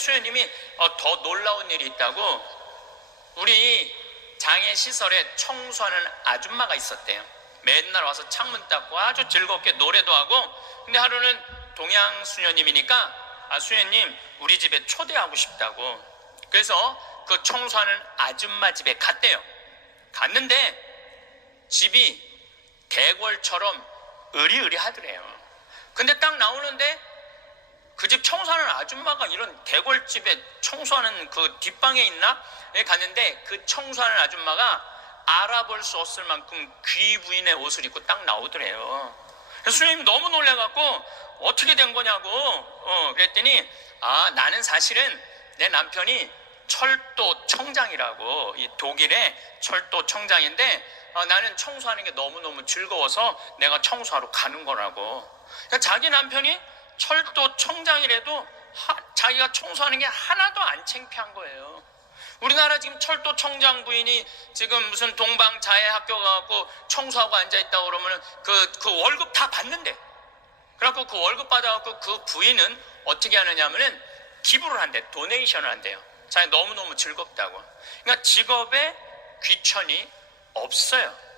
수현님이 어, 더 놀라운 일이 있다고 우리 장애 시설에 청소하는 아줌마가 있었대요. 맨날 와서 창문 닦고 아주 즐겁게 노래도 하고 근데 하루는 동양 수녀님이니까 아 수녀님 우리 집에 초대하고 싶다고 그래서 그 청소하는 아줌마 집에 갔대요. 갔는데 집이 대궐처럼 으리으리 하더래요. 근데 딱 나오는데 청소하는 아줌마가 이런 대궐집에 청소하는 그 뒷방에 있나? 에 갔는데 그 청소하는 아줌마가 알아볼 수 없을 만큼 귀 부인의 옷을 입고 딱 나오더래요. 그래서 수님이 너무 놀래갖고 어떻게 된 거냐고 어, 그랬더니 아 나는 사실은 내 남편이 철도 청장이라고 이 독일의 철도 청장인데 어, 나는 청소하는 게 너무너무 즐거워서 내가 청소하러 가는 거라고 그러니까 자기 남편이 철도 청장이라도 하- 자기가 청소하는 게 하나도 안 창피한 거예요. 우리나라 지금 철도 청장 부인이 지금 무슨 동방 자해 학교 가갖고 청소하고 앉아 있다 그러면 그, 그 월급 다 받는데. 그래갖고 그 월급 받아갖고 그 부인은 어떻게 하느냐면은 기부를 한대, 도네이션을 한대요. 자기 너무너무 즐겁다고. 그러니까 직업에 귀천이 없어요.